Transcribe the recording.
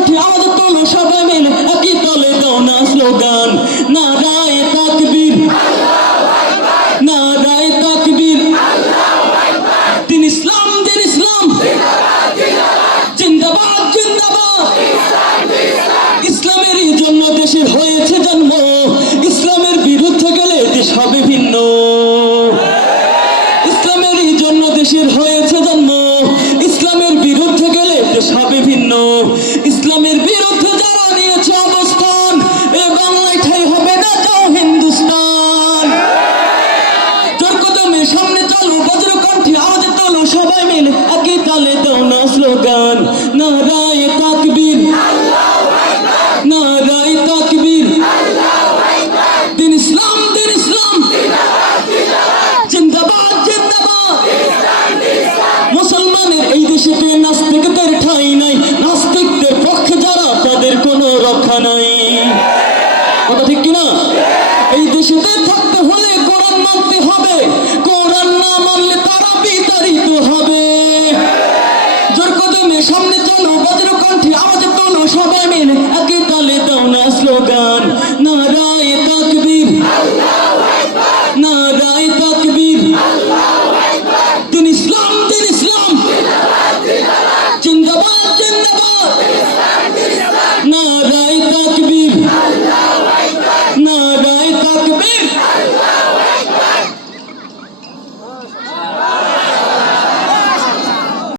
কণ্ঠে আমাদের তোলো সবাই মিলে একই তালে দাও না স্লোগান নারায়ে তাকবীর নারায়ে তাকবীর দিন ইসলাম জিন্দাবাদ জিন্দাবাদ ইসলামের জন্য দেশের হয়েছে জন্ম ইসলামের বিরুদ্ধে গেলে দেশ হবে ভিন্ন ইসলামের জন্য দেশের হয়েছে জন্ম ইসলামের বিরুদ্ধে গেলে দেশ হবে ভিন্ন ইসলামের বিরুদ্ধে যারা নিয়েছে অবস্থান এ বাংলায় ঠাই হবে না যাও হিন্দুস্তান তোর কদমের সামনে চলো বজ্র কণ্ঠে আওয়াজ তোলো সবাই মিলে একই তালে দাও না স্লোগান নারায়ে